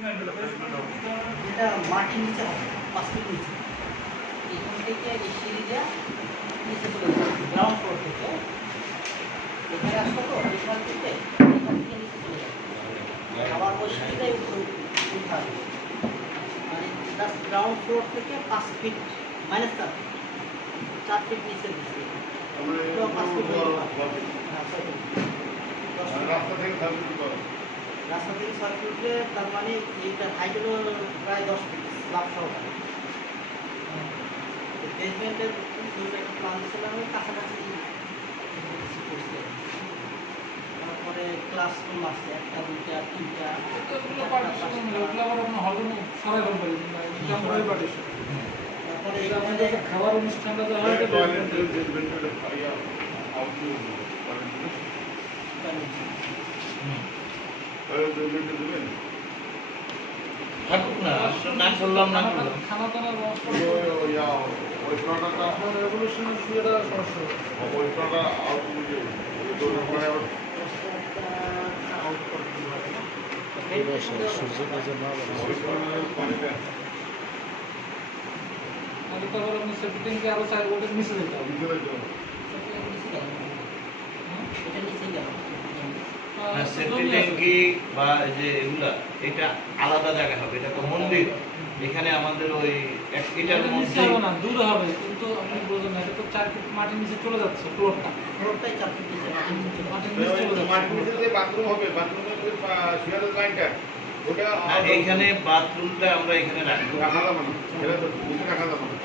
এটা মাটির নিচে হবে 5 ফিট নিচে। এখান থেকে এই সিঁড়িটা নিচে চলে যাবে গ্রাউন্ড ফ্লোর থেকে। এখানে আসলো তো এখান থেকে নিচে চলে যাবে। আবার ওই সিঁড়িটাই উপরে উঠা হবে। মানে জাস্ট গ্রাউন্ড ফ্লোর থেকে 5 ফিট মাইনাস 4 ফিট নিচে দিচ্ছে। তো 5 ফিট রাস্তা থেকে 6 ফিট উঠলে তার মানে এইটার হাইট হলো প্রায় 10 ফিট স্ল্যাব সহকারে। বেসমেন্টের একটা প্ল্যান ছিলাম কাছাকাছি। তারপরে ক্লাসরুম আছে 1টা 2টা 3টা। তারপরে খাবার অনুষ্ঠানটা থাকুক না, না করলাম না করলাম। খানা দানার রেভলিউশনের সুবিধা সমস্যা আপনি সেফটিংকে আরো 4 ভোল্টের নিচে যেতে হবে। সেফটি ট্যাঙ্কি বা যে এগুলা এটা আলাদা জায়গা হবে, এটা তো মন্দির। এখানে আমাদের ওই 1 মিটার নিচে হবে না, দূরে হবে, কিন্তু আপনি বোঝেন না, এটা তো 4 ফিট মাটির নিচে চলে যাচ্ছে ফ্লোরটাই 4 ফিট নিচে মাটির নিচে চলে যাচ্ছে। মাটির নিচে যে বাথরুম হবে, বাথরুমের যে শিয়ারের লাইনটা ওটা এইখানে বাথরুমটা আমরা এখানে রাখবো। রাখা যাবে না, এটা তো নিচে রাখা যাবে না।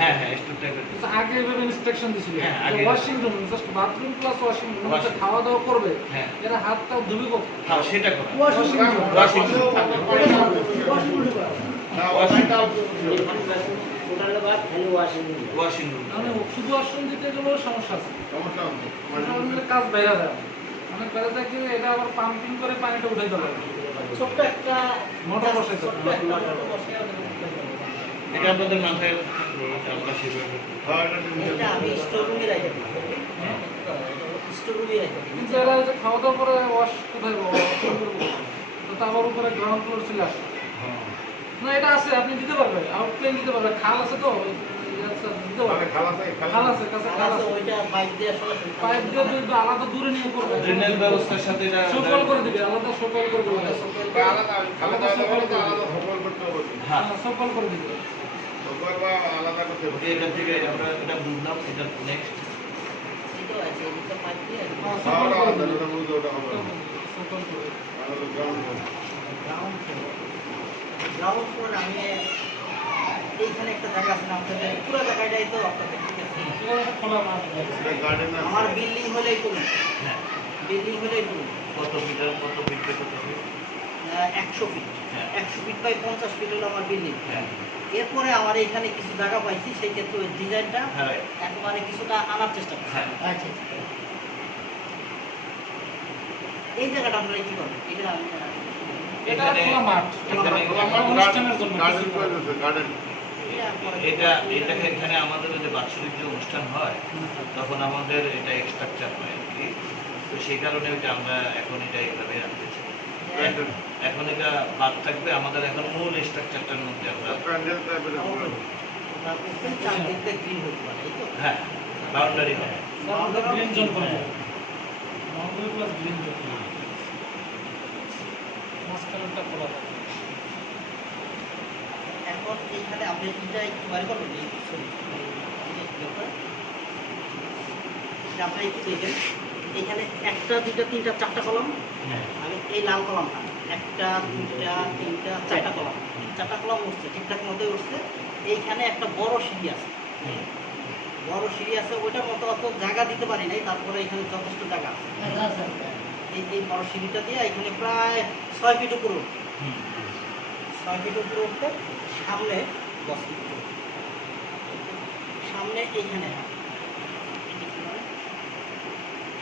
হ্যাঁ হ্যাঁ, স্টোর টাইপের। কিন্তু আগে এভাবে ইনস্ট্রাকশন দিছিল হ্যাঁ, যে আগে washing room, just bathroom plus washing room, মানে Washing. খাওয়া দাওয়া করবে, হ্যাঁ এরা হাতটাও ধুবে করবে। হ্যাঁ, সেটা করা। ওয়াশিং রুম ওয়াশিং রুম থাকবে। না, ওয়াশিংটা ওয়াশিং রুম। মানে শুধু ওয়াশরুম দিতে গেলেও সমস্যা আছে, সমস্যা হচ্ছে। এটা আসলে কাজ বাইরে যায় অনেক বাইরে থাকে, এটা আবার পাম্পিং করে পানিটা উঠে দেওয়া লাগে। ছোট্ট একটা মোটর বসাইতে হবে। ছোট্ট একটা মোটর বসাই এটা আপনাদের মাথায় থাকলো, এটা আমরা সেভাবে হ্যাঁ, এটা এটা আমি স্টোর রুমে রাখি। স্টোর রুমে রাখি। কিন্তু এরা যে খাওয়া দাওয়া করে ওয়াশ কোথায় ওয়াশরুম করবো, তো আবার উপরে গ্রাউন্ড ফ্লোর চলে আসে। না, এটা আছে, আপনি দিতে পারবেন, আউটপ্লেন দিতে পারবেন, খাল আছে তো দিতে পারবেন। খাল আছে, কাছে খাল আছে, ওইটা পাইপ দিয়ে আসলে পাইপ দিয়ে দুইটা আলাদা দূরে নিয়ে করবে, ড্রেনেজ ব্যবস্থার সাথে এটা সকল করে দিবে, আলাদা সকল করে দিবে, আলাদা আলাদা আলাদা আলাদা সকল করতে হবে। হ্যাঁ, সকল করে দিবে। সকল বা আলাদা করতে হবে। এখান থেকে আমরা এটা বুঝলাম। এটা নেক্সট এটাও আছে, এটা পাইপ দিয়ে হ্যাঁ, খাওয়া সকল দাওয়া করে দিবে, যেটা বুঝতে ওটা হবে। সকল করে। তাহলে ground ground floor. Ground floor আমি এইখানে একটা জায়গা আছে না আপনাদের পুরো জায়গাটাই তো আপনাদের ঠিক আছে। এটা একটা খোলা মাঠ। গার্ডেন আমার বিল্ডিং হলেই করুন, হ্যাঁ, বিল্ডিং হলেই করুন কত মিটার কত ফিট কত ফিট? 100 ফিট, হ্যাঁ। 100 ফিট বাই 50 ফিট হলো আমার বিল্ডিং। হ্যাঁ এরপরে আমার এখানে কিছু জায়গা পাইছি, সেই ক্ষেত্রে ওই ডিজাইনটা হ্যাঁ একেবারে কিছুটা আনার চেষ্টা করছি। হ্যাঁ। আচ্ছা, এই জায়গাটা আপনারা কি করবেন? এটা আমি এটা খোলা মাঠ, এখানে অনুষ্ঠানের জন্য। গার্ডেন করে দিতে গার্ডেন। এটা এটাকে এখানে আমাদের যে বাৎসরিক যে অনুষ্ঠান হয় তখন আমাদের এটা স্ট্রাকচার হয় আর কি। তো সেই কারণে ওইটা আমরা এখন এটা এইভাবে রাখতে চাই। এখন এটা বাদ থাকবে, আমাদের এখন মূল স্ট্রাকচারটার মধ্যে আমরা প্যান্ডেল টাইপের চারদিকটা গ্রিন হতে পারে, এই তো? হ্যাঁ বাউন্ডারি হবে। গ্রিন জোন করবে, বাউন্ডারি প্লাস গ্রিন জোন, মাঝখানেরটা খোলা থাকবে। এখন এইখানে আপনি এটা একটু বাড়ি করবেন, এই ছবি আপনারা একটু দেখেন, এখানে 1টা 2টা 3টা 4টা কলাম। হ্যাঁ আমি এই লাল কলামটা 1টা 2টা 3টা 4টা কলাম, 4টা কলাম উঠছে, ঠিকঠাক মতোই উঠছে। এইখানে একটা বড় সিঁড়ি আছে, বড় সিঁড়ি আছে, ওইটার মতো অত জায়গা দিতে পারি নাই, তারপরে এখানে যথেষ্ট জায়গা আছে। এই বড় সিঁড়িটা দিয়ে এখানে প্রায় 6 ফিট উপরে উঠবে। 6 ফিট উপরে উঠতে সামনে 10 ফিট উপরে উঠবে। সামনে এইখানে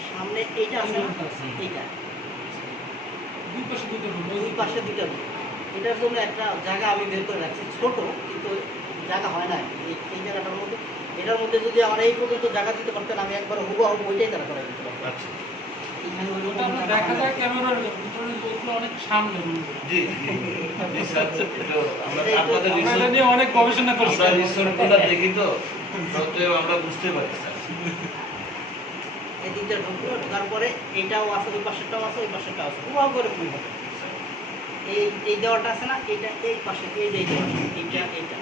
সামনে এইটা আছে না? এইটা দুই পাশে দুইটা room, দুই পাশে 2টা রুম। এটার জন্য একটা জায়গা আমি বের করে রাখছি, ছোট কিন্তু জায়গা হয় না এই জায়গাটার মধ্যে। এটার মধ্যে যদি আমার এই পর্যন্ত জায়গা দিতে পারতেন, আমি একবার হুবহু ওইটাই তারা করে দিতে পারতাম। আচ্ছা এখানে ওই ওটা আমরা দেখা যায় ক্যামেরার ভিতরে ওগুলো অনেক সামনে রুমগুলো। জি জি স্যার, তো আমরা আপনাদের আমরা এটা রিসোর্ট নিয়ে অনেক গবেষণা করছি। আমরা রিসোর্টগুলো দেখি তো সত্ত্বেও আমরা বুঝতে পারি স্যার। এই দিকটা ঢুকলো, ঢোকার পরে এইটাও আছে, ওই পাশেরটাও আছে, ওই পাশেরটাও আছে, পুরো করে ফুল হবে। এই দেওয়াটা আছে না, এইটা এই পাশে, এই যে এইটা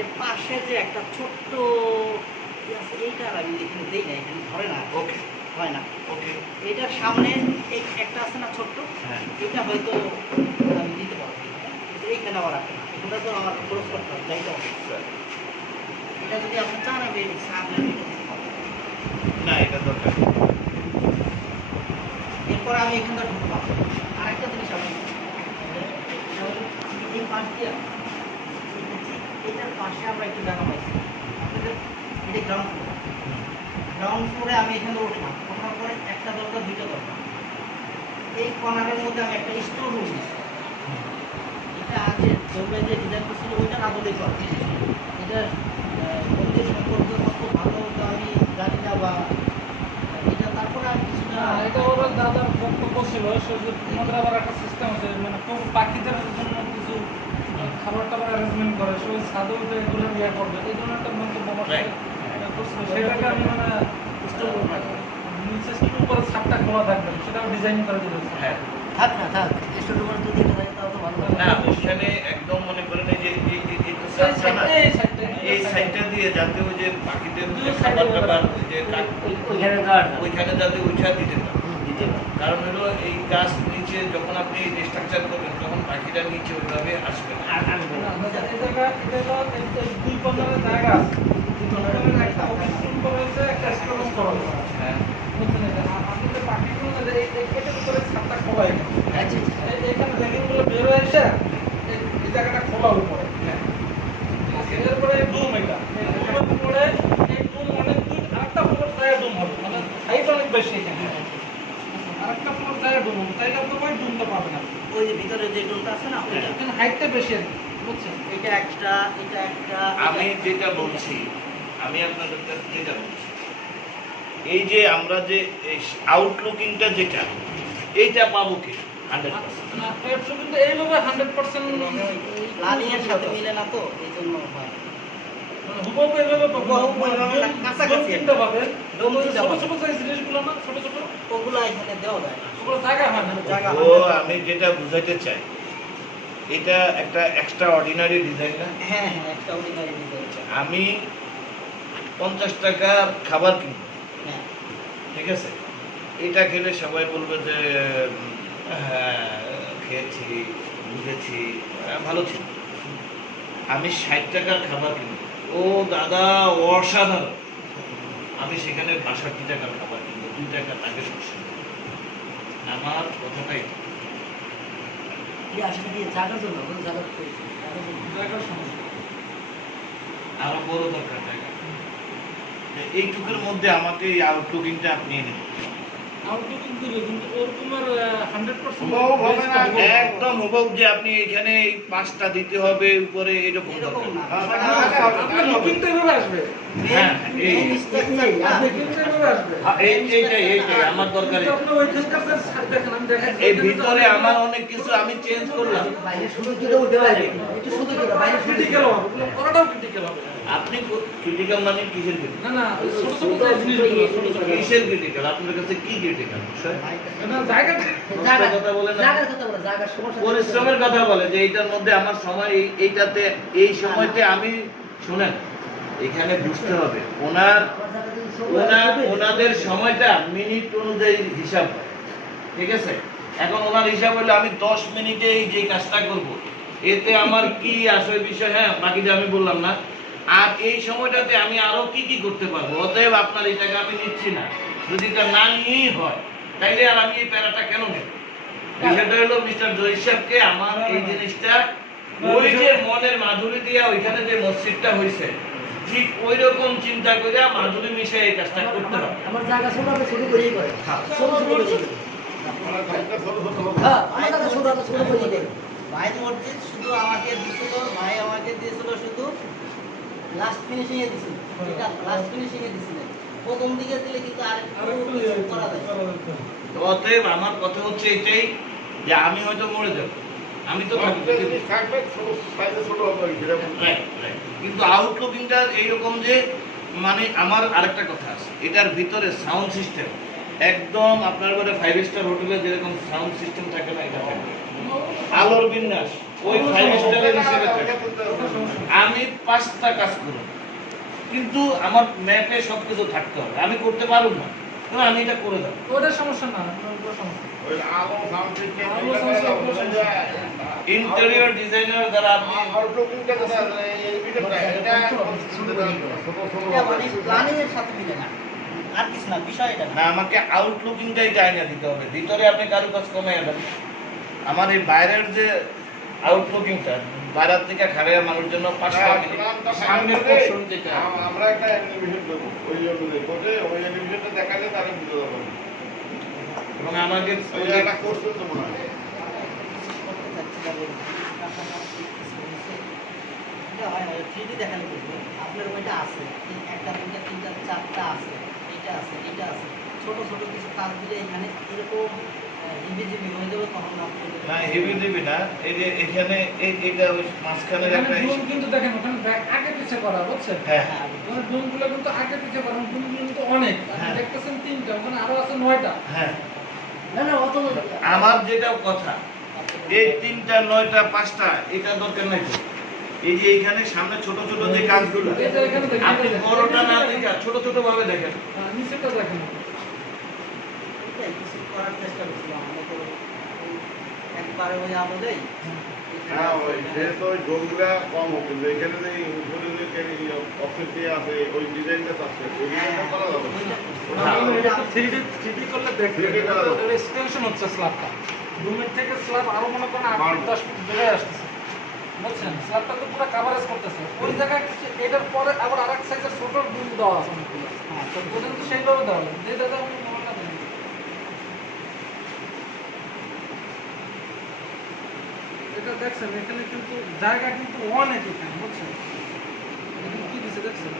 এর পাশে যে একটা ছোট্ট ই আছে, এইটা আর আমি এখানে দেই না, এখানে ধরে না, ওকে হয় না। ওকে এইটার সামনে এই একটা আছে না ছোট্ট, হ্যাঁ এটা হয়তো আমি দিতে পারবো, কিন্তু এইখানে আবার রাখবে না, এখানে তো আমার ক্লোজ করতে হবে, যাইতে হবে। স্যার, এটা যদি আপনি চান আমি সামনে দিতে পারবো। না এটা দরকার। এরপর আমি এখানে ঢুকবো। আরেকটা জিনিস আমি এই পাশ দিয়ে এটার পাশে আমরা একটু জায়গা পাইছি, আপনাদের এটা গ্রাউন্ড ফ্লোরে আমি এখানে উঠলাম, ওঠার পরে একটা দরকার, দুইটা দরকার, এই কর্নারের মধ্যে আমি একটা স্টোর রুম দিচ্ছি। এটা আগে জন্মে যে ডিজাইন করছিল ওইটা না বলেই পারে, এটা মন্দির সম্পর্কে কত ভালো তো আমি জানি না, বা এটা তারপরে আর কিছুটা না, এটা ওরা দাদার বক্তব্য ছিল সে যে তোমাদের আবার একটা সিস্টেম আছে, মানে তো পাখিদের জন্য কিছু খাবার টাবার অ্যারেঞ্জমেন্ট করে, সে ওই ছাদে উঠে এগুলো ইয়ে করবে, এই ধরনের একটা মন্তব্য আমার Right. করছিল। সেটাকে আমি মানে নিচে শুধু উপরে ছাদটা খোলা থাকবে, সেটাও ডিজাইন করে দিয়েছে। হ্যাঁ থাক না থাক, স্টোর রুমের যদি এটা থাকে তাহলে তো ভালো হবে। না ওইখানে একদম মনে করেন এই যে এই তো এই সাইডটা না, সাইডটা, এই সাইডটা, এই সাইডটা দিয়ে যাতে ওই যে পাখিদের যে দুই খাবার সাইডে টাবার ওই যে ওইখানে গার্ড ওইখানে যাতে ওইটা দিতে পারে। দিতে পারে। কারণ হলো এই গাছ নিচে যখন আপনি স্ট্রাকচার করবেন তখন পাখিটা নিচে ওইভাবে আসবে না। আর আসবে না, না। না, এই জায়গা এটা হলো এই দুই কর্নারের জায়গা আছে। দুই কর্নারের একটা অফিস রুম করা হয়েছে, একটা স্টোর রুম করা হয়েছে। হ্যাঁ বুঝছেন এটা? আপনি যে পাখিগুলো না, এটার উপরে ছাদটা খোলা হয়ে গেছে। আচ্ছা, এইখানে রেলিংগুলো বের হয়ে এসে এই জায়গাটা খোলা উপরে। হ্যাঁ এরপরে রুম এটা। এই রুমের উপরে এই রুম অনেক দূর, আরেকটা ফ্লোর যায় রুম হবে। মানে হাইট অনেক বেশি এখানে। আরেকটা ফ্লোর যায় রুম হবে। তাইলে আপনি ওই রুমটা পাবেন আপনি। ওই যে ভিতরে যে রুমটা আছে না ওইটা, এখানে হাইটটা বেশি আর কি, বুঝছেন? এটা একটা, এটা একটা, আমি যেটা বলছি, আমি আপনাদের কাছে যেটা বলছি, এই যে আমরা যে আউটলুকিংটা যেটা এইটা পাবো কি 100%? না, এর কিন্তু এইভাবে 100% প্ল্যানিং এর সাথে মিলে না তো, এই জন্য হয়। মানে হুবহু এইভাবে পাবো। হুবহু এইভাবে না, কাছাকাছি চিন্তা পাবেন। রুম ওই চিন্তা ছোট পাবেন। ছোট সাইজ জিনিসগুলো না, ছোট ছোট, ওগুলো এখানে দেওয়া যায় না। ওগুলো জায়গা হয় না। জায়গা ও আমি যেটা বুঝাইতে চাই, এটা একটা এক্সট্রা অর্ডিনারি ডিজাইন না। হ্যাঁ হ্যাঁ, একটা অর্ডিনারি ডিজাইন। আমি 50 টাকার খাবার কিনবো, হ্যাঁ, ঠিক আছে, এটা খেলে সবাই বলবে যে হ্যাঁ খেয়েছি, বুঝেছি, ভালো ছিল। আমি 60 টাকার খাবার কিনবো, ও দাদা অসাধারণ, আমি সেখানে 62 টাকার খাবার কিনবো, 2 টাকা তাকে সরষে আমার কথাটাই। কি আসলে কি জায়গার জন্য, কোনো জায়গা জায়গার সমস্যা। আরো বড় দরকার জায়গা, এইটুকুর মধ্যে আমাকে এই আউটলুকিংটা আপনি এনে দিন। আউটলুকিং দিবে, কিন্তু ওরকমের 100% হুবহু হবে না, একদম হুবহু যে আপনি এখানে এই 5টা দিতে হবে উপরে, এরকম এরকম দরকার না। আপনার লুকিংটা এভাবে আসবে। হ্যাঁ এই লুকিংটা এভাবে আসবে। এইটাই আমার দরকার। কিন্তু আপনি ওইখানকার যে ছাদ দেখেন, আমি দেখেন এই ভিতরে আমার অনেক কিছু আমি চেঞ্জ করলাম। বাইরে শুধু কি উঠে বাইরে একটু শুধু কি বাইরে শুধু ক্রিটিক্যাল হবে, ওগুলো করাটাও ক্রিটিক্যাল হবে। আপনি ক্রিটিক্যাল মানে কিসের ক্রিটিক্যাল? না না, ওই ছোট ছোট যে জিনিসগুলো, ছোট ছোট। কিসের ক্রিটিক্যাল? আপনার কাছে কি ক্রিটিক্যাল? না, জায়গাটা কথা বলে না, জায়গার কথা বলে, জায়গার সমস্যা। পরিশ্রমের কথা বলে যে এইটার মধ্যে আমার সময় এইটাতে এই সময়তে আমি শুনেন এখানে বুঝতে হবে ওনাদের সময়টা মিনিট অনুযায়ী হিসাব হয়, ঠিক আছে। এখন ওনার হিসাব হলো আমি 10 মিনিটে এই যে কাজটা করব, এতে আমার কি আসল বিষয়, হ্যাঁ বাকিটা আমি বললাম না, আর এই সময়টাতে আমি আরো কি কি করতে পারবো। অতএব আপনার এই টাকা আমি নিচ্ছি না, যদি এটা না নিয়েই হয় তাইলে আর আমি এই প্যারাটা কেন নেব। বিষয়টা হলো মিস্টার জহির সাহেবকে আমার এই জিনিসটা ওই যে মনের মাধুরী দিয়া ওইখানে যে মসজিদটা হয়েছে ঠিক ওই রকম চিন্তা করে মাধুরী মিশে এই কাজটা করতে হবে। আমার জায়গা শুরু হবে, শুরু করেই করে শুরু করেই করে। আমরা ঘন্টা ছোট ছোট লোক। হ্যাঁ, আমার জায়গা শুরু হবে, শুরু করেই করে। ভাই মসজিদ শুধু আমাকে দিছিল, ভাই আমাকে দিয়েছিল শুধু লাস্ট ফিনিশিং এ দিছিল, এটা লাস্ট ফিনিশিং এ দিছিলেন। প্রথম দিকে দিলে কিন্তু আরেকটু আরেকটু করা যায়। অতএব আমার কথা হচ্ছে এটাই যে আমি হয়তো মরে যাব, আমি তো থাকবো, একটা জিনিস থাকবে, সাইজে ছোট হবে, যেরকম Right, right. কিন্তু আউটলুকিংটা এইরকম যে মানে আমার আরেকটা কথা আছে, এটার ভিতরে সাউন্ড সিস্টেম একদম আপনার ঘরে 5 স্টার হোটেলে যেরকম সাউন্ড সিস্টেম থাকে না, এটা থাকবে। আলোর বিন্যাস ওই 5 স্টারের হিসেবে থাকবে। আমি 5টা কাজ করব, কিন্তু আমার ম্যাপে সব কিছু থাকতে হবে, আমি করতে পারবো না, তবে আমি এটা করে দেবো। ওটা সমস্যা না, ওটা সমস্যা না। ওই আলো সাউন্ড সিস্টেম আলো, sound system, ইন্টেরিয়র ডিজাইনার দ্বারা আপনি আউটলুকিংটা যেটা এই ভিডিওটা এটা ছোট এটা মানে প্ল্যানিং এর সাথে মিলে না, আর কিছু না, বিষয় এটা না। না, আমাকে আউটলুকিংটাই আইনা দিতে হবে, ভিতরে আপনি কারুকাজ কমে যাবেন। আমার এই বাইরের যে আউটলুকিংটা বাইরের থেকে খাড়িয়া মানুষের জন্য 5 টাকা মিনিট সামনের পোর্শন যেটা আমরা একটা অ্যানিমেশন দেবো, ওই অনুযায়ী কোটে ওই অ্যানিমেশনটা দেখালে তারা বুঝতে পারবে। এবং আমাকে ওই একটা কোর্স করতে মনে হয়। করতে চাচ্ছি যাবে। এটা হয় না, 3D দেখালে বুঝবে। আপনার ওইটা আছে, একটা দুইটা তিনটা চারটা আছে, এইটা আছে, এইটা আছে। ছোট ছোট কিছু কাজ দিলে এখানে এরকম হিবিজিবি হয়ে যাবে, তখন আপনি না হেভি দিবি না, এই যে এখানে এইটা ওই মাঝখানের এখানে একটা ডোম কিন্তু দেখেন ওখানে আগে পিছে করা, বুঝছেন? হ্যাঁ ওখানে ডোমগুলো কিন্তু আগে পিছে করা, ডোমগুলো কিন্তু অনেক। আপনি হ্যাঁ। দেখতেছেন 3টা, ওখানে আরো আছে 9টা। হ্যাঁ, না না অত আমার যেটা কথা এই 3টা 9টা 5টা এটা দরকার নাই তো। এই যে এইখানে সামনে ছোট ছোট যে কাজগুলো এই যে এখানে দেখেন, আপনি বড়টা না দেখে ছোট ছোট ভাবে দেখেন। নিচেটা দেখেন। এটাই কিছু করার চেষ্টা করছিলাম, আমরা তো ওই একবারে ওই আমলেই হ্যাঁ, ওই যেহেতু ওই ডোমগুলা কম হবে, কিন্তু এখানে যে উপরে যে অপশনটি আছে ওই ডিজাইনটা আছে, ওই ডিজাইনটা করা যাবে। এটা তো 3D করলে দেখতে 3D করা যাবে। এটা এক্সটেনশন হচ্ছে স্ল্যাবটা। রুমের থেকে স্ল্যাব আরো মনে করেন 8-10 ফিট বেড়ে আসতেছে, বুঝছেন? স্ল্যাবটা তো পুরো কভারেজ করতেছে। ওই জায়গায় কিছু এটার পরে আবার আরেক সাইজের ছোট রুম দেওয়া আছে অনেকগুলো। হ্যাঁ, তো ওটা কিন্তু সেইভাবে দেওয়া হবে, যে দাদা আমি মনে না দেন। এটা দেখছেন এখানে কিন্তু জায়গা কিন্তু অনেক, এখানে বুঝছেন? এখানে কি দিছে দেখছেন?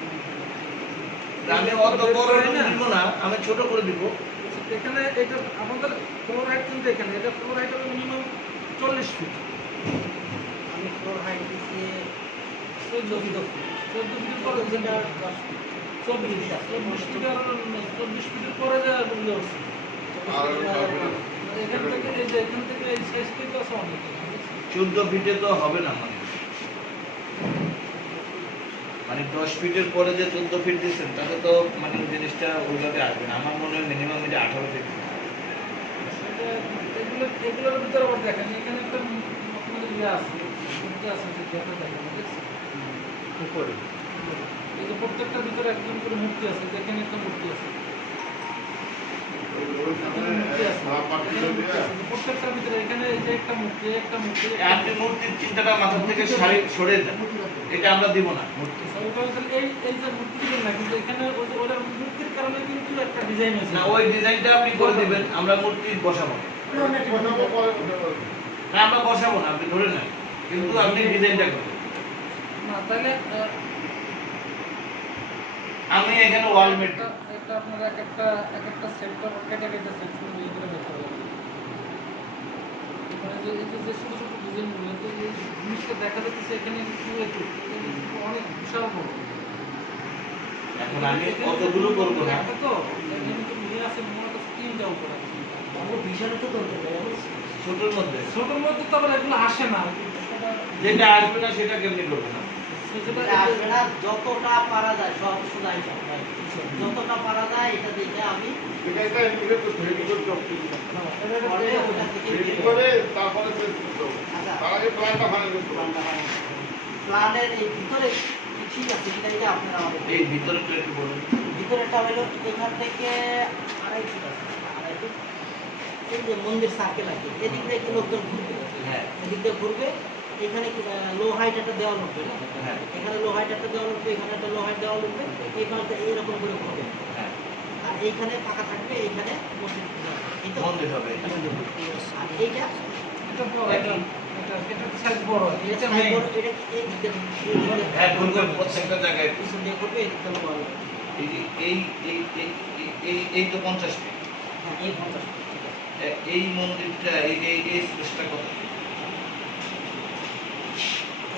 আমি অত বড় দিব না, আমি ছোট করে দিব। এখানে এটা আমাদের ফ্লোর হাইট কিন্তু এখানে এটা ফ্লোর হাইট হবে মিনিমাম 40 ফিট। আমি ফ্লোর হাইট দিচ্ছি 14 ফিট পরে 24 ফিটের পরে যা রুমে উঠছে। আর এখান থেকে এই যে এখান থেকে এই সাইজটাই তো আছে অনেক। 14 ফিটে তো হবে না, মানে 10 ফিটের পরে যে 14 ফিট দিচ্ছেন তাতে তো মানে জিনিসটা ওইভাবে আসবে না। আমার মনে হয় মিনিমাম এটা 18 ফিট। এগুলোর ভিতরে আবার দেখেন এখানে একটা আপনাদের ইয়ে আছে, মূর্তি আছে, যে দেখেন দেখছেন উপরে এই যে প্রত্যেকটার ভিতরে একজন করে মূর্তি আছে, দেখেন একটা মূর্তি আছে, ওই ওর সামনে মূর্তি আছে, পার্টি এখানে মূর্তি দিয়ে আছে। প্রত্যেকটার ভিতরে এখানে এই যে একটা মূর্তি, একটা মূর্তি, আপনি মূর্তির চিন্তাটা মাথা থেকে সরিয়ে দেন, এটা আমরা দিব না মূর্তি। এই এই যে মূর্তি দিবেন না, কিন্তু এখানে ওই যে ওরা মূর্তির কারণে কিন্তু একটা ডিজাইন আছে। না, ওই ডিজাইনটা আপনি করে দিবেন, আমরা মূর্তি বসাবো বসাবো, পরে বসাবো। না, আমরা বসাবো না, আপনি ধরে নেন, কিন্তু আপনি ডিজাইনটা করবেন। না তাহলে আমি এখানে ওয়াল মেট এটা আপনার এক একটা সেক্টর কেটে সেকশন দিয়ে করে দেখতে হবে। এখানে যে এই যে ছোট ছোট ডিজাইনগুলো, তো এই জিনিসটা দেখা যাচ্ছে এখানে কিন্তু অনেক বিশাল বড়। এখন আমি কতগুলো করবো না, তো এখানে তো নিয়ে আসে মনে হচ্ছে 3টা উপর আছে। আমরা বিশালে তো দরকার নেই, ছোটোর মধ্যে ছোটোর মধ্যে তো আবার এগুলো আসে না। যেটা আসবে না সেটা কেমনি করবে না। সেটা এটা আসবে না, যতটা পারা যায় সব সোজাই সব যতটা পারা যায় এটা দেখে আমি এটা একটা অ্যানিমেশন করতে হবে, রেডি করতে হবে। পরে ওটা থেকে রেডি করে তারপরে শেষ করতে হবে। আচ্ছা তার আগে প্ল্যানটা ফাইনাল করতে হবে। প্ল্যানের এই ভিতরে ঠিক আছে কিনা এটা আপনারা আমাদের এই ভিতরে তো একটু বলুন। ভিতরেটা হলো এখান থেকে 2.5 ফুট আছে, 2.5 ফুট। এই যে মন্দির সার্কেল আছে, এদিক দিয়ে একটু লোকজন ঘুরবে, হ্যাঁ এদিক দিয়ে ঘুরবে। এখানে লো হাইট একটা দেওয়াল উঠবে, হ্যাঁ এখানে লো হাইট একটা দেওয়াল উঠবে, এখানে একটা লো হাইট দেওয়াল উঠবে, এইখানে এইরকম করে ঘুরবে। হ্যাঁ, আর এইখানে ফাঁকা থাকবে, এইখানে মসজিদ পূজা হবে। এই তো মন্দির হবে। আর এইটা এটা বড়, এটা সাইজ বড়, এটা এটা সাইজ মেইন। বড়, এটা এই দিকে হ্যাঁ, ঘুরবে প্রত্যেকটা জায়গায়। পিছন দিয়ে ঘুরবে, এদিক দিয়ে বড়। এই যে এই তো 50 ফিট। হ্যাঁ এই 50 ফিট, ঠিক আছে। এই মন্দিরটা এই স্পেসটা কত?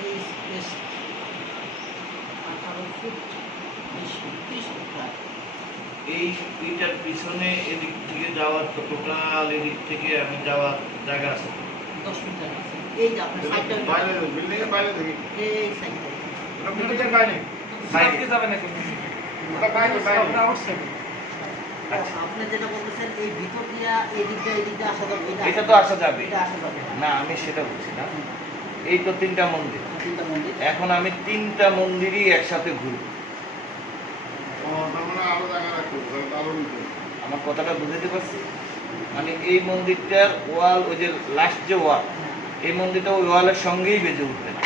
এই স্পেস 18 ফিট 20 ফিট 30 ফিট প্রায়। এইটার পিছনে এদিক থেকে যাওয়ার তো টোটাল এদিক থেকে আমি যাওয়ার জায়গা আছে। 10 ফিট জায়গা আছে। এই যে আপনার সাইডটা বাইরে বিল্ডিং এর বাইরে থেকে এই সাইডটা আপনাদের বাইরে সাইডে যাবে নাকি ওটা বাইরে বাইরে আউটসাইড আপনি যেটা বলতেছেন এই ভিতর দিয়া এই দিকটা আসা যাবে, এটা তো আসা যাবে। এটা আসা যাবে না, আমি সেটা বলছি না। এই তো 3টা মন্দির। তিনটা মন্দির। এখন আমি 3টা মন্দিরই একসাথে ঘুরব। ও তার মানে আরো জায়গা রাখতে হবে, আরো নিতে হবে। আমার কথাটা বুঝতে পারছি? মানে এই মন্দিরটার ওয়াল, ওই যে লাস্ট যে ওয়াল, এই মন্দিরটা ওই ওয়ালের সঙ্গেই বেজে উঠবে না,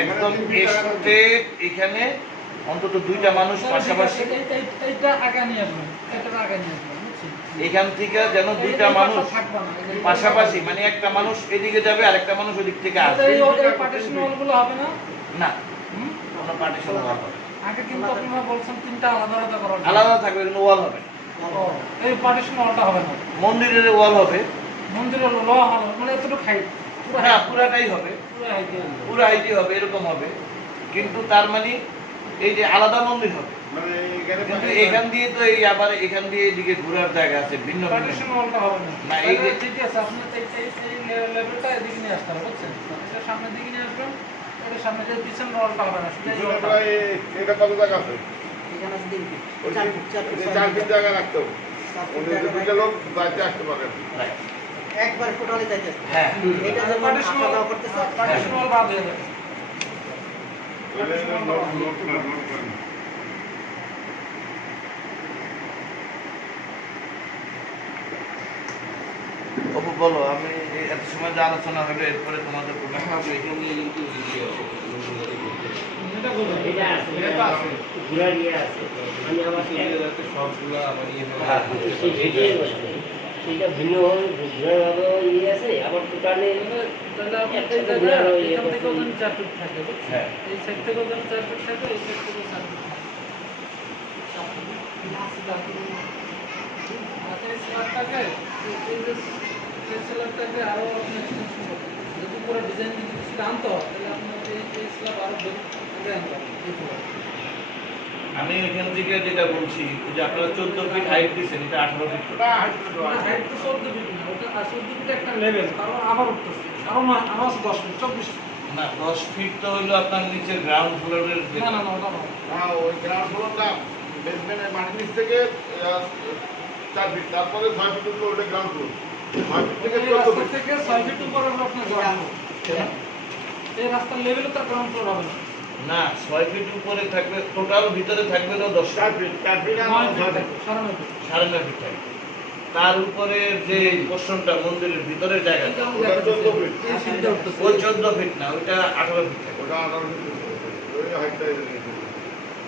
একদম স্ট্রেট। এখানে অন্তত 2টা মানুষ পাশাপাশি, এইটা আগে নিয়ে আসবেন, এটা আগে নিয়ে আসবেন, বুঝছেন? এখান থেকে যেন 2টা মানুষ থাকবে না পাশাপাশি, মানে একটা মানুষ এদিকে যাবে আর একটা মানুষ ওদিক থেকে আসবে। এই পার্টিশন ওয়ালগুলো হবে না। না, হুম? কোনো পার্টিশন ওয়াল হবে না। আগে কিন্তু আপনারা বলছেন তিনটা আলাদা আলাদা করার জন্য। আলাদা থাকবে, কিন্তু ওয়াল হবে না। ও, এই পার্টিশন ওয়ালটা হবে না। মন্দিরের ওয়াল হবে, মন্দিরের ল হবে মানে এতটুকু হাইট, পুরো হ্যাঁ পুরাটাই হবে, পুরো হাইট পুরো হাইটই হবে, এরকম হবে। কিন্তু তার মানে এই যে আলাদা মন্দির হবে, মানে এখানে কিন্তু এখান দিয়ে তো এই আবার এখান দিয়ে এদিকে ঘোরার জায়গা আছে ভিন্ন ভিন্ন। পার্টিশন ওয়ালটা হবে না। না, এই যে- ঠিক আছে, আপনি এই লেভেলটা এদিকে নিয়ে আসতে হবে, বুঝছেন? এটা সামনের দিকে নিয়ে আসবেন, এটা সামনে যে পিছন ওয়ালটা হবে না, শুধু এই পিছনে ওয়ালটা। প্রায় এটা কত জায়গা আছে? এখানে আছে 3 ফিট, ওই 4 ফিট, 4 ফিট, 4 ফিট জায়গা রাখতে হবে। 4 ফিট ওই জায়গা 2টা লোক যাইতে আসতে পারে। Right. একবার টোটালি যাইতে হবে। হ্যাঁ, এটা আর যখন পার্টিশন আসা যাওয়া করতেছে, পার্টিশন ওয়াল বাদ হয়ে যাবে। অপু বলো, আমি এত সময় যে আলোচনা হলো এরপরে তোমাদের কোনো এটা বলুন, এটা আছে, এটা তো আছে। ঘোড়ার ইয়ে আছে। আমি আমার হ্যাঁ, ভিডিও আছে। সেটা ভিন্ন ঘোড়ার ইয়ে আছে, আবার টোটালে তাহলে আপনি একটা এই জায়গায় ঘোড়ার ইয়ে এখান থেকে করছি। ওজন 4 ফিট থাকে, বুঝছেন? হ্যাঁ। এই সাইড থেকে ওজন 4 ফিট থাকে, এই সাইড থেকে 4 ফিট থাকে। হাতের স্ল্যাবটাকে, এই যে এই স্ল্যাবটাকে আরো আপনি extension করতে পারেন। যদি পুরো ডিজাইন যদি কিছু আনতে হয়, তাহলে আপনার এই স্ল্যাব আরো বেড়ে আনতে হবে, এই পুরো। আমি এখান থেকে যেটা বলছি যে আপনারা 14 ফিট হাইট দিচ্ছেন, এটা 18 ফিট ওটা হাইট তো 14 ফিট না, ওটা 14 ফিট একটা লেভেল, কারণ আবার উঠতেছে, কারণ আরো আছে 10 ফিট, 24 ফিট। না, 10 ফিট তো হইলো আপনার নিচের গ্রাউন্ড ফ্লোরের না না না, ওটা না। হ্যাঁ, ওই গ্রাউন্ড ফ্লোরটা বেসমেন্টের মাটির নিচ থেকে 4 ফিট, তারপরে 6 ফিট উঠলো ওটা গ্রাউন্ড ফ্লোর। 6 ফিট থেকে এই 14 রাস্তা ফিট। থেকে 6 ফিট উপরে হলো আপনার গ্রাউন্ড ফ্লোর। এই রাস্তার লেভেলে তার গ্রাউন্ড ফ্লোর হবে না। না, 6 ফিট উপরে থাকবে, টোটাল ভিতরে থাকবে তো 10 4 ফিট, 4 ফিট আর 9 6 ফিট, ফিট। 9.5 ফিট। 9.5 ফিট থাকবে। তার উপরে যে পোর্শনটা মন্দিরের ভিতরের জায়গাটা, ওটা 14 ফিট। এই সিটটা উঠতেছে। ওই 14 ফিট না, ওইটা 18 ফিট থাকবে। ওটা 18 ফিট। ওই হাইটটাই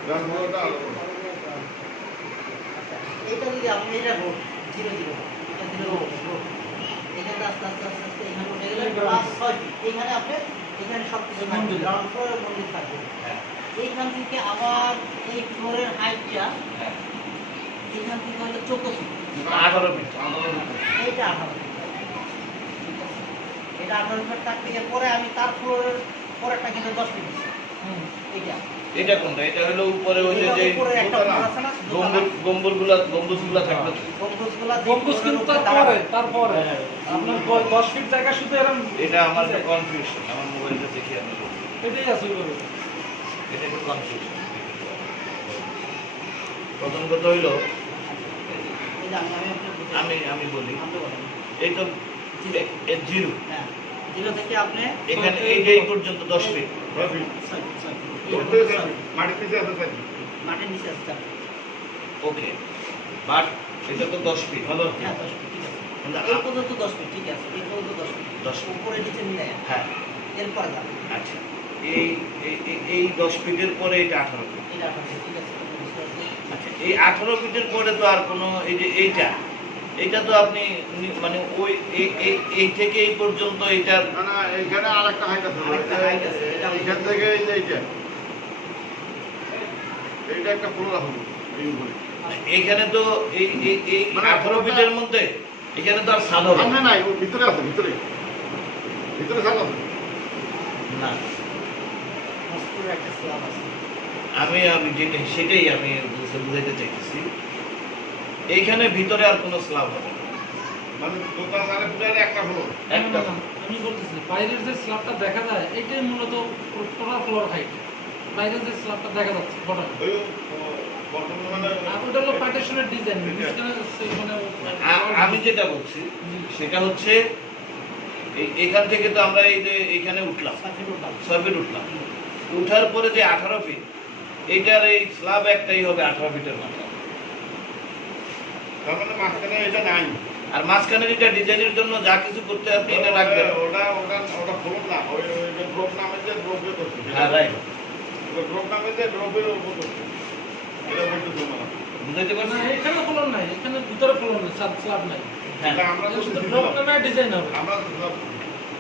গ্রাউন্ড ফ্লোরটা আলাদা। এইটা যদি আপনি এটা রোড 0 0 এটা 0 রোড, এখানে আস্তে আস্তে আস্তে আস্তে এখানে উঠে গেলে প্লাস 6 ফিট, এখানে আপনি এখানে সব কিছু থাকবে, গ্রাউন্ড ফ্লোরের মন্দির থাকবে। হ্যাঁ, এইখান থেকে আবার এই ফ্লোরের হাইটটা হ্যাঁ। এখান থেকে হয়তো 14 ফিট, 18 ফিট। 18 ফিট। এইটা 18 ফিট। এটা 18 ফিট থাকতে গিয়ে পরে আমি তার ফ্লোরের পরেরটা কিন্তু 10 ফিট দিচ্ছি। হুম। এইটা এটা কোনটা? এটা হলো উপরে ওই যে এটা যে উপরে একটা ফ্লোর আছে না, গম্বুজগুলা থাকবে তো। গম্বুজগুলা যে গম্বুজ কিন্তু ফ্লোরের উপরে তারপরে আপনার 10 ফিট জায়গা শুধু এরকম এটা আমার একটা কনফিউশন, আমার মোবাইলটা দেখি আমি বলি। এটাই আছে ওইভাবে। এটা একটু কনফিউশন। প্রথম কথা হইলো, এই যে আমি আপনাকে বুঝাই। আমি বলি, আপনি বলেন। এই তো জিরো, হ্যাঁ, 0 থেকে আপনি এখানে এই যে এই পর্যন্ত 10 ফিট। 6 ফিট। 6 feet, 6 feet. ওর থেকে 6 ফিট। মাটির নিচে আছে 6 ফিট। মাটির নিচে আছে 4 ফিট। ওকে, বাট এটা তো 10 ফিট। ভালো। হ্যাঁ 10 ফিট, ঠিক আছে। কিন্তু এই পর্যন্ত 10 ফিট, ঠিক আছে। এই পর্যন্ত 10 ফিট। 10 ফিট। উপরে নিচে মিলাই হ্যাঁ, এরপরে যাবে। আচ্ছা। এই 10 ফিটের পরে এটা 18 ফিট। এটা 18 ফিট, ঠিক আছে। বুঝতে পারছি? আচ্ছা, এই 18 ফিটের পরে তো আর কোনো এই যে এইটা তো আপনি মানে ওই এই থেকে এই পর্যন্ত এইটার না না, এইখানে আরেকটা হাইট আছে। আরেকটা height আছে, এটা এইখান থেকে এই যে এইটা। এইটা একটা ফ্লোর আছে। এই উপরে এইখানে তো এই 18 ফিটের মধ্যে এখানে তো আর ছাদ হবে সামনে নাই, ওর ভিতরে আছে, ভিতরে ছাদ আছে। না। মস্তুর একটা স্ল্যাব আছে। আমি যেটা সেটাই আমি বুঝাইতে চাইতেছি, এইখানে ভিতরে আর কোনো স্ল্যাব হবে না, মানে দোকান মানে পুরো একটা হলো একটা আমি বলতেছি বাইরের যে স্ল্যাবটা দেখা যায় এটাই মূলত টোটাল ফ্লোর হাইট। বাইরের যে স্ল্যাবটা দেখা যাচ্ছে বটম, ওই বর্তমানে মানে আর ওটা হলো পার্টিশনের ডিজাইন। মানে আমি যেটা বলছি সেটা হচ্ছে এখান থেকে তো আমরা এই যে এখানে উঠলাম, 6 ফিট উঠলাম, উঠার পরে যে 18 ফিট, এইটার এই স্ল্যাব একটাই হবে 18 ফিটের মাথা, তার মানে মাঝখানে এটা নাই। আর মাঝখানে যেটা ডিজাইনের জন্য যা কিছু করতে আপনি এটা রাখবেন। ওটা ফ্লোর না, ওই ড্রপ নামে যে ড্রপে করছে, হ্যাঁ রাইট, ড্রপ নামে যে ড্রপের উপর করছে, এটা বলতে না। বুঝাইতে না, পারছি? এখানে ফ্লোর নাই, এখানে ভিতরে ফ্লোর নেই, স্ল্যাব নাই। হ্যাঁ এটা আমরা তো শুধু ড্রপ নামে ডিজাইন হবে। আমরা তো সব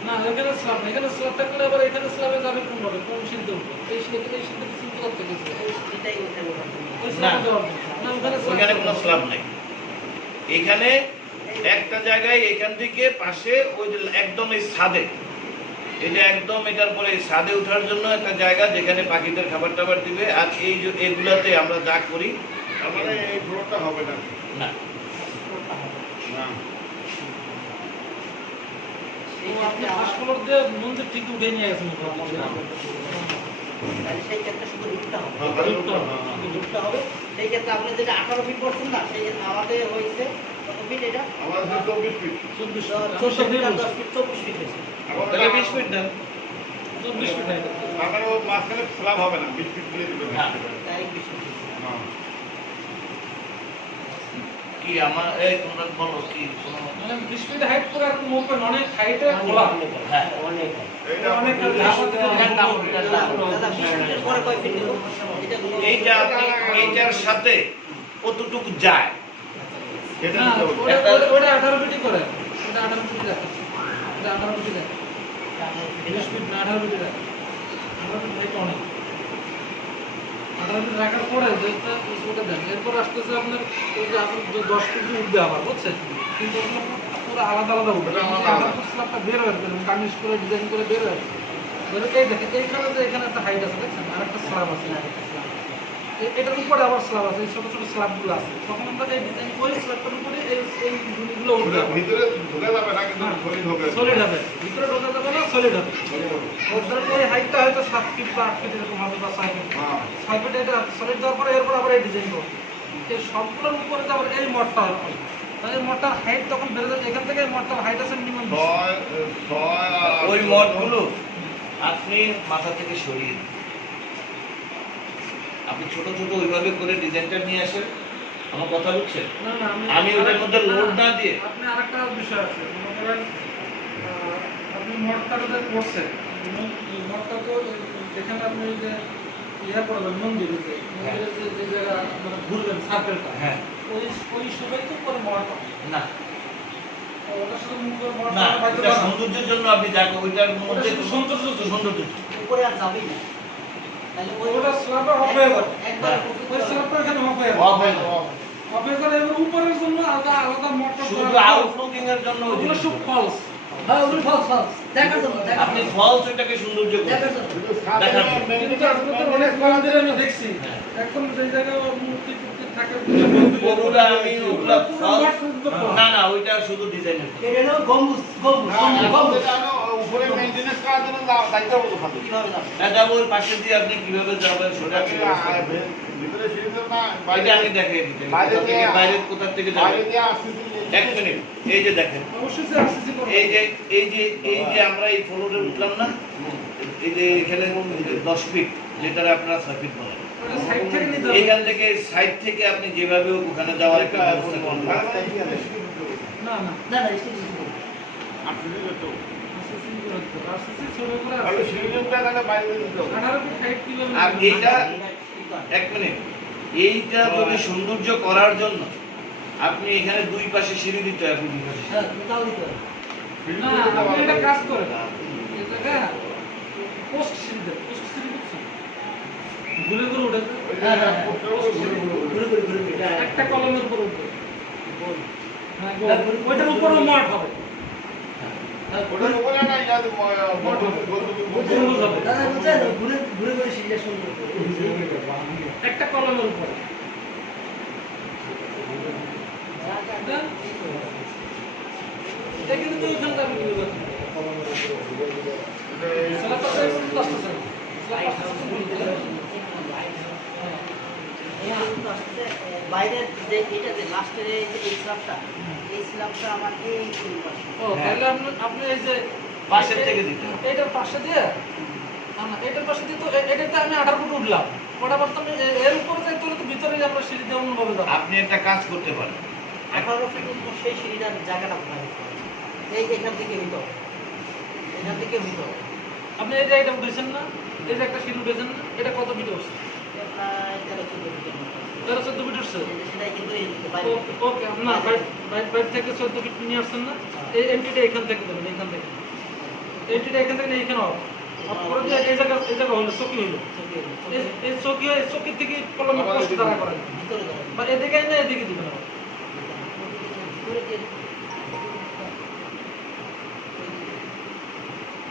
না, এখানে স্ল্যাব নেই। এখানে স্ল্যাব থাকলে আবার এখানে স্ল্যাবে যাবে কোন ভাবে, কোন সিঁড়িতে উঠবে? এই সিঁড়িতে কিছু করতে গেছে। এটাই ওখানে ওঠার জন্য। ওই স্ল্যাবে যাওয়ার জন্য। না, ওখানে ওইখানে কোনো স্ল্যাব স্ল্যাব নাই। এখানে একটা জায়গায় এখান থেকে পাশে ওই যে একদম এই ছাদে, এই যে একদম এটার পরে এই ছাদে ওঠার জন্য একটা জায়গা যেখানে পাখিদের খাবার টাবার দিবে, আর এই যে এগুলাতে আমরা যা করি তার মানে এই ফ্লোরটা হবে না। না। ওটা হবে। না সেই আপনি ক্ষেত্রে ফার্স্ট আমার ফ্লোর দিয়ে মন্দির ঠিক উঠে নিয়ে গেছেন। তাহলে সেই ক্ষেত্রে শুধু লিফটটা হবে। হ্যাঁ, তাহলে ওটা, হ্যাঁ, হ্যাঁ। শুধু লিফটটা হবে। সেই ক্ষেত্রে আপনি যেটা 18 ফিট করছেন না, সেই আমাদের হয়েছে কত ফিট এটা? আমাদের 24 ফিট। 14 ফিট আর 10 ফিট 24 ফিট হয়েছে। এখন তাহলে 20 ফিট দেন। 24 ফিট হাইট। তার মানে ও মাঝখানে স্ল্যাব হবে না, 20 ফিট দিয়ে দিবে। হ্যাঁ। তাই 20 ফিট হয়েছে। হ্যাঁ। কি আমার এই তোমরা বলো কি কোনো মানে 20 ফিট হাইট করে আর ওপেন অনেক হাইটে খোলা। হ্যাঁ অনেক এইটা অনেক দাদা 20 ফিটের পরে কয় ফিট দেবো? এটা কোনো- এইটা আপনি এইটার সাথে কতটুকু যায় সেটা না, নিতে হবে। ওটা 18 ফিটই করে। ওটা 18 ফিট দেখাচ্ছে। এটা 18 ফিট দেখাচ্ছে। 20 ফিট না 18 ফিট দেখাচ্ছে। 18 ফিট হাইট অনেক। 18 ফিট রাখার পরে যেটা ওটা দেন। এরপর আসতেছে আপনার ওই যে আপনি 10 ফিট দিয়ে উঠবে আবার, বুঝছেন? কিন্তু ওগুলো পুরো আলাদা আলাদা উঠবে। ওটা আলাদা 18 ফুট স্ল্যাবটা বের হয়ে যাবে, কার্নিশ করে ডিজাইন করে বের হয়ে যাবে। বের হয়ে এই দেখেন, এইখানে যে এখানে একটা হাইট আছে দেখছেন, আর একটা স্ল্যাব আছে। এটার উপরে আবার স্ল্যাব আছে, এই ছোট ছোট স্ল্যাবগুলো আছে। তখন আমরা এই ডিজাইন ওই স্ল্যাবটার উপরে এই জিনিসগুলো উঠবে। ভিতরে ঢুকে যাবে না, কিন্তু সলিড হবে। সলিড হবে, ভিতরে ঢোকা যাবে না, সলিড হবে। সলিড হবে। ওর জন্য এই হাইটটা হয়তো 7 ফিট বা 8 ফিট এরকম হবে, বা 6 ফিট। হ্যাঁ। 6 ফিট এটা সলিড দেওয়ার পরে এরপর আবার এই ডিজাইন করবে। এই সবগুলোর উপরে যে আবার এই মঠটা হবে, তাহলে এই মঠটার হাইট তখন বেড়ে যাবে। এখান থেকে এই মঠটার হাইট আছে মিনিমাম ছয় আর ওই মঠগুলো আপনি মাথা থেকে সরিয়ে দিন। আপনি ছোট ছোট ওইভাবে করে ডিজাইনটা নিয়ে আসেন, আমার কথা বুঝছেন? না না আমি ওটার মধ্যে লোড না দিয়ে আপনি আরেকটা বিষয় আছে, মনে করেন আপনি মঠটা যে করছেন, মঠটা তো যেখানে আপনি যে ইয়া করবেন মন্দিরে, যে মন্দিরে যে জায়গা মানে ঘুরবেন সার্কেলটা, হ্যাঁ ওই ওই সবাই তো করে মঠ হবে। না ওটার সাথে মুখ করে মঠ না, বাইতে এটা পারবেন। সৌন্দর্যের জন্য আপনি যাকে ওইটার ওটা মধ্যে শুধু সৌন্দর্য তো। সৌন্দর্য উপরে আর যাবেই না। তাহলে ওটা স্ল্যাবটা অফ হয়ে যাবে। একবার ওই স্ল্যাবটা এখানে অফ হয়ে যাবে। অফ হয়ে যাবে। অফ হয়ে গেলে এবার উপরের জন্য আলাদা আলাদা মঠটা শুধু করা হবে। আউটলুকিং এর জন্য ওই ওগুলো সব জিনিসটা। ফলস। হ্যাঁ, ওগুলো false, false। দেখার জন্য, দেখার আপনি জন্য। ফলস ওইটাকে সৌন্দর্য করুন। দেখার জন্য। কিন্তু সামনে দেখার জন্য। কিন্তু আপনাদের অনেক মন্দিরে আমি দেখছি, হ্যাঁ। এখন যেই জায়গায় মূর্তি টুর্তি থাকে ওগুলা আমি ওগুলা false- না না ওইটা শুধু ডিজাইনের। এটা হলো গম্বুজ, গম্বুজ, গম্বুজ। উপরে মেইনটেনেন্স করার জন্য দায়িত্ব বলতে হবে। কিভাবে যাবে? না যাবো ওই পাশে দিয়ে আপনি কিভাবে যাবেন সেটা ওটাকে ভিতরে সিঁড়িতে না, এটা আমি দেখাই দিতে বাইরে দিয়ে- বাইরে কোথা থেকে বাইরে যাবেন। দিয়ে আসতে এক মিনিট, এই যে দেখেন, অবশ্যই যে আরসিসি করবে। এই যে আমরা এই ফ্লোরে উঠলাম না, এই যে এখানে 10 ফিট, যেটা আপনারা 6 ফিট বলেন, ওটা সাইড থেকে নিতে হবে। এইখান থেকে সাইড থেকে আপনি যেভাবে ওখানে যাওয়ার একটা ব্যবস্থা করবেন। না না, না, না, এটা ঠিক আছে। আরসিসি করে দিতে হবে। আরসিসি ছবি করে তাহলে আরসিসি। সিঁড়িটা তাহলে বাইরে দিতে হবে। 18 ফিট হাইট কিভাবে আর নিতে হবে? এইটা এটা এক মিনিট, এইটা যদি সৌন্দর্য করার জন্য আপনি এখানে দুই পাশে সিঁড়ি দিতে হবে, দুই পাশে হ্যাঁ, তাও দিতে হবে। না, আপনি এটা কাজ করেন। এই জায়গায় পোস্ট সিঁড়ি দেন, পোস্ট সিঁড়ি দিচ্ছেন। ঘুরে ঘুরে উঠেছে ওই যে পোস্টার উপরে ঘুরে ঘুরে ঘুরে। একটা কলমের উপর উঠবে হ্যাঁ ওইটার উপরও মাঠ হবে ওটার উপরে না ইয়াতে গম্বুজ হবে দাদা বুঝছেন ঘুরে ঘুরে ঘুরে সিরিয়াস সুন্দর একটা কলমের উপরে এটা কিন্তু তুই ওইখানটা আমি কিনে দেবো স্ল্যাবটা তো একদম প্লাস্টার স্ল্যাব বাইরের যে এটা যে লাস্টের এই স্ল্যাবটা আমার এই পাশে। ও তাহলে আপনি এই যে পাশের থেকে দিতে হবে। এটার পাশে দিয়ে না এটার পাশে দিয়ে তো এটাতে আমি 18 ফুট উঠলাম ওটা বর্তমানে এর উপরে যাই তোলে তো ভিতরে আমরা সিঁড়ি দিয়ে অন্যভাবে যাবো আপনি একটা কাজ করতে পারেন 18 ফিট উপর সেই সিঁড়িটার জায়গাটা কোথায় দিতে হবে? এই এখান থেকে হইতে হবে, এখান থেকে হইতে হবে। আপনি এই যে এটা উঠেছেন না এই যে একটা সিঁড়ি উঠেছেন না এটা কত ফিট উঠছে এটা প্রায় 13-14 ফিটের মতো। 13-14 ফিট উঠছে সেটাই কিন্তু এই বাইরে থেকে। ওকে না বাইরে থেকে 14 ফিট নিয়ে আসছেন না এই এন্ট্রিটা এখান থেকে দেবেন এখান থেকে এন্ট্রিটা এখান থেকে এইখানে হবে পরে দিয়ে এই জায়গা হলো চকি হলো এই চকি থেকে কলমের পোস্ট দাঁড়া করেন ভিতরে যাবে। বা এদিকে না এদিকে দিবেন আবার ভিতরে দিয়ে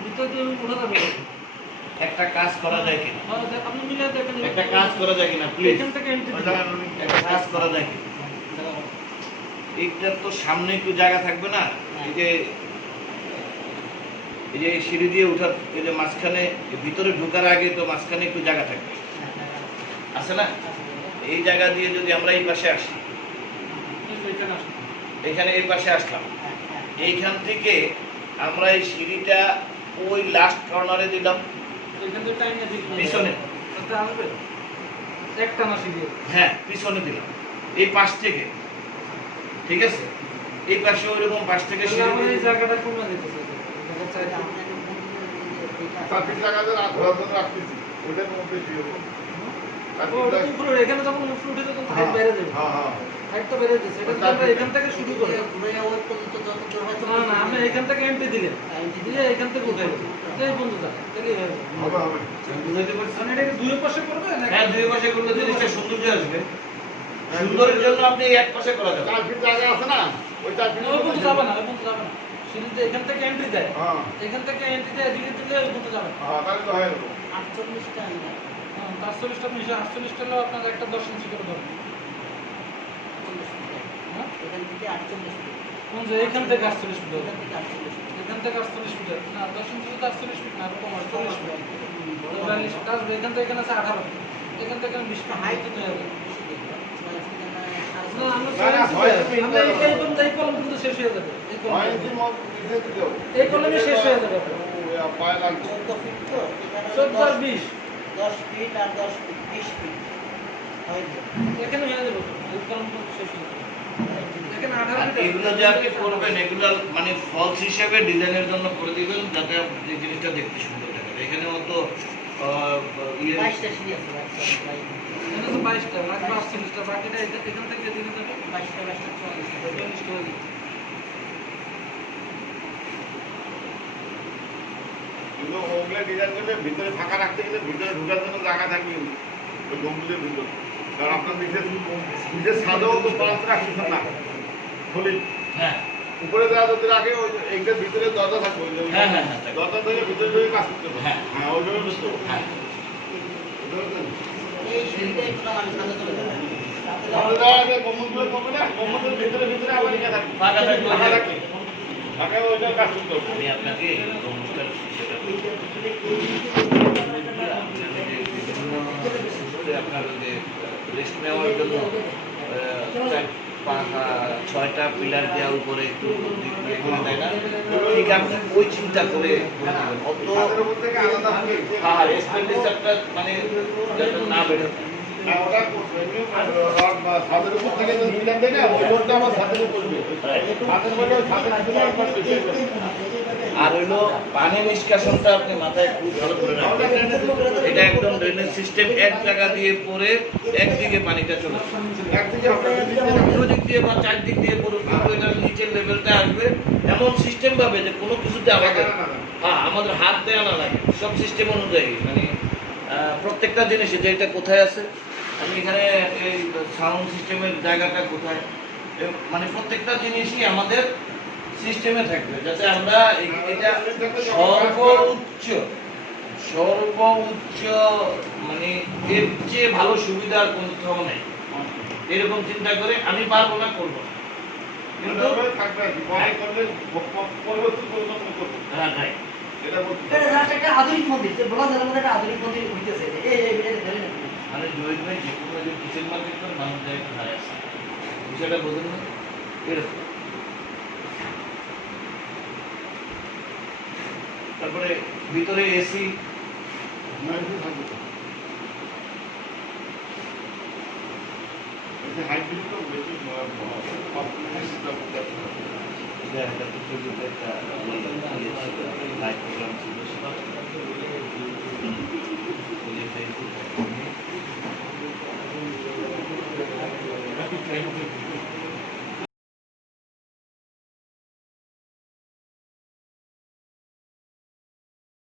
ভিতরে দিয়ে উঠা যাবে একটা কাজ করা যায় কিনা আপনি মিলে দেখেন একটা কাজ করা যায় কিনা প্লিজ এখান থেকে এন্ট্রি একটা কাজ করা যায় কিনা এইটার তো সামনে একটু জায়গা থাকবে না এই যে সিঁড়ি দিয়ে ওঠার এই যে মাঝখানে ভিতরে ঢোকার আগে তো মাঝখানে একটু জায়গা থাকবে আছে না এই জায়গা দিয়ে যদি আমরা এই পাশে আসি এখানে আসুন এখানে এই পাশে আসলাম এইখান থেকে আমরা এই সিঁড়িটা ওই লাস্ট কর্নারে দিলাম এখান থেকে টাইম না দিবেন পিছনে এটা আসবে একটা না সিঁড়ি হ্যাঁ পিছনে দিলাম এই পাশ থেকে ঠিক আছে এই পাশে ওইরকম পাশ থেকে সিঁড়ি আমরা এই দিয়ে- জায়গাটা কমে দিতেছে ট্রাফিক লাগাতে ঘোরার জন্য রাখতেছি ওটার মধ্যে কি হবে ওটা তো উপরে এখানে যখন উপরে উঠে তখন হাইট বেড়ে যাবে হ্যাঁ হ্যাঁ হাইট তো বেড়ে যাচ্ছে এটা তো আমরা এখান থেকে শুরু করি ঘুরে ওই পর্যন্ত যত দূর হয় না না আপনি এখান থেকে এন্ট্রি দিলেন দিলে এখান থেকে উঠে এই বন্ধু যাবে তাহলে হবে হবে বুঝাইতে পারছি? মানে এটাকে দুই পাশে করবে না হ্যাঁ দুই পাশে করলে জিনিসটা সৌন্দর্য আসবে সুন্দরের জন্য আপনি এক পাশে করা যাবে 4 ফিট জায়গা আছে না ওই 4 ফিট ওই বন্ধু যাবে না ওই বন্ধু যাবে না সিঁড়িতে এখান থেকে এন্ট্রি দেয় হ্যাঁ এখান থেকে এন্ট্রি দেয় এদিকে দিলে ওই বন্ধু যাবে না হ্যাঁ তাহলে তো হয়ে যাবে 48টা আমরা হ্যাঁ 48টা মিশে 48টা হলো আপনার একটা 10 ইঞ্চি করে ধরবে হ্যাঁ এখান থেকে 48 ফিট কোন যে এখান থেকে 48 ফিট হবে এখান থেকে 48 ফিট এখান থেকে 48 ফিট না 10 ইঞ্চি তো 48 ফিট না এরকম 40 ফিট 42 ফিট আসবে এখান থেকে এখানে আছে 18 ফিট এখান থেকে 20 ফিট হাইট তো হয়ে যাবে না আমরা আমরা এই পর্যন্ত এই কলম কিন্তু শেষ হয়ে যাবে এই কলম হয় কি মত দিতে দিতে এই কলমে শেষ হয়ে যাবে ও পায় লাগবে 14 ফিট তো এখানে 14 আর 20 10 ফিট আর 10 ফিট 20 ফিট হয়ে যাবে। এখানে হয়ে যাবে এই কলম তো শেষ হয়ে যাবে এখানে 18 আর ফিট এগুলো যে আপনি করবেন এগুলো মানে ফলস হিসেবে ডিজাইনের জন্য করে দিবেন যাতে এই জিনিসটা দেখতে সুন্দর লাগে এখানে অত ইয়ে 22টা সিঁড়ি আছে 22টা এটা তো 22টা লাগবে 48টা বাকিটা এখান থেকে দিকে যাবে 22টা 40টা হয়ে যাবে কিন্তু ওগুলা ডিজাইন করলে ভিতরে ফাঁকা রাখতে গেলে ভিতরে ঢোকার জন্য জায়গা থাকবে কিন্তু ওই গম্বুজের ভিতরে কারণ আপনার নিচের ছাদেও তো পাঁচ রাখতেছেন না খুলি হ্যাঁ উপরে যাওয়া যদি রাখে ওই এইটার ভিতরে দরজা থাকবে ওই হ্যাঁ, হ্যাঁ, হ্যাঁ, থাকবে। দরজা থেকে ভিতরে ঢুকে কাজ করতে হবে হ্যাঁ। হ্যাঁ ওইভাবে বুঝতে হবে হ্যাঁ এই সিঁড়িটা একটু আমি সাথে চলে যাবো সাথে তাহলে যাওয়ার যাওয়া যায় গম্বুজগুলো করবে না গম্বুজের ভিতরে আবার ইয়ে থাকবে ফাঁকা থাকবে, ওই ফাঁকা যে- থাকবে ফাঁকা ওইটার কাজ করতে হবে আমি আপনাকে এই গম্বুজটার সেটা আপনার ওই যে রেস্ট নেওয়ার জন্য 6টা পিলার দেওয়ার উপরে একটু ইয়ে করে দেয় না ঠিক আপনি ওই চিন্তা করে দিবেন। অত ছাদের উপর থেকে আলাদা হবে এক্সপেন্ডিচারটা মানে যাতে না বেড়ে যায়। না ওটা এমনি রড বা ছাদের উপর থেকে যে মিলান দেয় না ওই লোডটা আমার ছাদের উপর দিয়ে ছাদের উপরে ছাদের ভিতরে একবার বেশি করে আর হইলো পানি নিষ্কাশনটা আপনি মাথায় খুব ভালো করে রাখবেন এটা একদম ড্রেনেজ সিস্টেম এক জায়গা দিয়ে পরে একদিকে পানিটা চলে আসবে। একদিকে আপনার দুটো দিক দিয়ে বা চারদিক দিয়ে পড়ুক কিন্তু এটার নিচের লেভেলটা আসবে এমন সিস্টেম ভাবে যে কোনো কিছুতে আমাদের হ্যাঁ আমাদের হাত দেওয়া না লাগে সব সিস্টেম অনুযায়ী মানে প্রত্যেকটা জিনিসে যে এটা কোথায় আছে, আমি এখানে এই সাউন্ড সিস্টেমের জায়গাটা কোথায়, মানে প্রত্যেকটা জিনিসই আমাদের সিস্টেমে থাকবে, যাতে আমরা এটা সর্বোচ্চ মানে এর চেয়ে ভালো সুবিধা আর কোনো কোথাও নেই, এরকম চিন্তা করে আমি পারবো না, করবো না। কিন্তু থাকবে আর কি, পরে করলে পরবর্তী পরিবর্তন করবো। হ্যাঁ নাই এটা বলতে এটা জাস্ট একটা আধুনিক মন্দির, যে বলা যায় মধ্যে একটা আধুনিক মন্দির হইতেছে। এই ধরে না মানে জহির ভাই যে কোনো যে কিচেন মার্কেট করে মানুষ যায় একটু হারে আসে, বিষয়টা বোঝেন না এরকম। তারপরে ভিতরে এসি, হাইব্রিড তো বেশি এটা একটা